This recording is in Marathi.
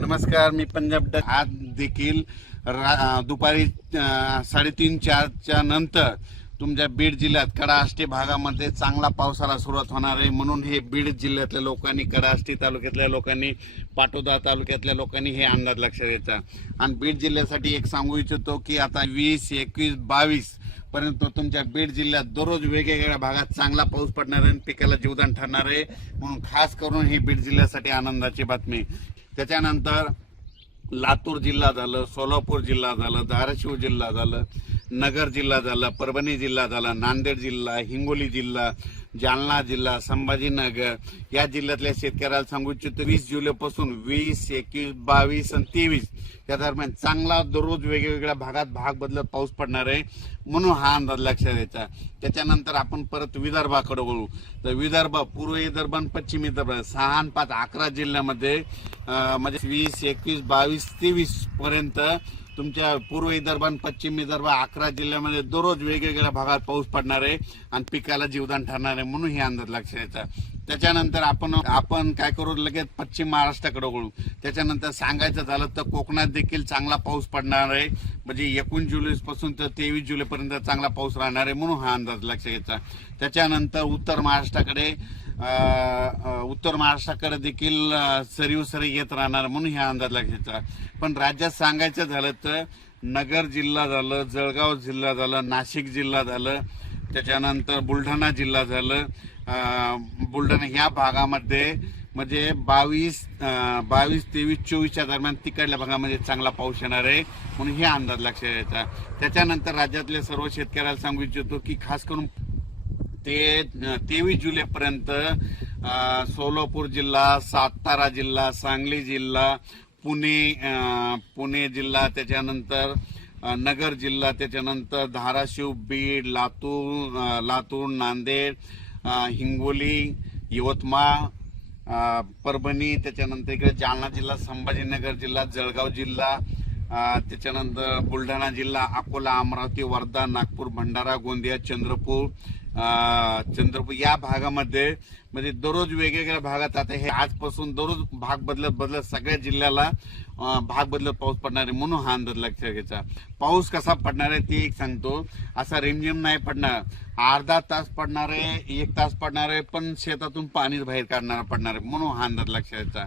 नमस्कार मी पंजाब डक. आज देखील रा- दुपारी साडेतीन चारच्या नंतर तुमच्या बीड जिल्ह्यात कडाष्टी भागामध्ये चांगला पावसाला सुरुवात होणार आहे. म्हणून हे बीड जिल्ह्यातल्या लोकांनी कडाष्टी तालुक्यातल्या लोकांनी पाटोदा तालुक्यातल्या लोकांनी हे अंदाज लक्षात द्यायचा आणि बीड जिल्ह्यासाठी एक सांगू इच्छितो की आता वीस एकवीस बावीस परंतु तुमच्या बीड जिल्ह्यात दररोज वेगवेगळ्या भागात चांगला पाऊस पडणार आहे आणि पिकाला जीवदान ठरणार आहे. म्हणून खास करून ही बीड जिल्ह्यासाठी आनंदाची बातमी. त्याच्यानंतर लातूर जिल्हा झालं सोलापूर जिल्हा झालं धाराशिव जिल्हा झालं नगर जिल्हा झाला परभणी जिल्हा झाला नांदेड जिल्हा हिंगोली जिल्हा जालना जिल्हा संभाजीनगर. या जिल्ह्यातल्या शेतकऱ्याला सांगू इच्छितो वीस जुलैपासून वीस एकवीस बावीस आणि तेवीस या दरम्यान चांगला दररोज वेगवेगळ्या भागात भाग बदलत पाऊस पडणार आहे म्हणून हा अंदाज लक्षात द्यायचा त्याच्यानंतर आपण परत विदर्भाकडे वळू. तर विदर्भ पूर्व विदर्भ आणि पश्चिम विदर्भ सहा आणि पाच अकरा जिल्ह्यामध्ये म्हणजे वीस एकवीस बावीस तेवीस पर्यंत तुमच्या पूर्व विदर्भ आणि पश्चिम विदर्भ अकरा जिल्ह्यामध्ये दररोज वेगवेगळ्या भागात पाऊस पडणार आहे आणि पिकाला जीवदान ठरणार आहे. म्हणून हे अंदाज लक्षात येतात त्याच्यानंतर आपण आपण काय करू लगेच पश्चिम महाराष्ट्राकडे वळू. त्याच्यानंतर सांगायचं झालं तर कोकणात देखील चांगला पाऊस पडणार आहे. म्हणजे एकूण जुलै पासून तर तेवीस जुलैपर्यंत चांगला पाऊस राहणार आहे म्हणून हा अंदाज लक्षात घ्यायचा त्याच्यानंतर उत्तर महाराष्ट्राकडे उत्तर महाराष्ट्राकडे देखील सरीव सरी येत राहणार म्हणून हा अंदाज लक्षात पण राज्यात सांगायचं झालं तर नगर जिल्हा झालं जळगाव जिल्हा झालं नाशिक जिल्हा झालं त्याच्यानंतर बुलढाणा जिल्हा झालं. बुलढाणा ह्या भागामध्ये म्हणजे बावीस बावीस तेवीस चोवीसच्या दरम्यान तिकडल्या भागामध्ये चांगला पाऊस येणार आहे म्हणून हे अंदाज लक्षात घ्यायचा त्याच्यानंतर राज्यातल्या सर्व शेतकऱ्याला सांगू इच्छितो की खास करून ते तेवीस जुलैपर्यंत सोलापूर जिल्हा सातारा जिल्हा सांगली जिल्हा पुणे पुणे जिल्हा त्याच्यानंतर नगर जिल्हा त्याच्यानंतर धाराशिव बीड लातूर लातूर नांदेड हिंगोली यवतमाळ परभणी त्याच्यानंतर इकडे जालना जिल्हा संभाजीनगर जिल्हा जळगाव जिल्हा त्याच्यानंतर बुलढाणा जिल्हा अकोला अमरावती वर्धा नागपूर भंडारा गोंदिया चंद्रपूर चंद्रपूर या भागामध्ये म्हणजे दररोज वेगवेगळ्या भागात आता हे आजपासून दररोज भाग बदलत बदलत सगळ्या जिल्ह्याला भाग बदलत पाऊस पडणार आहे म्हणून हा अंदाज लक्षात घ्यायचा. पाऊस कसा पडणार आहे ते एक सांगतो. असा रिमझिम नाही पडणार. अर्धा तास पडणार आहे एक तास पडणार आहे पण शेतातून पाणीच बाहेर काढणार पडणार आहे म्हणून हा अंदाज लक्षात घ्यायचा.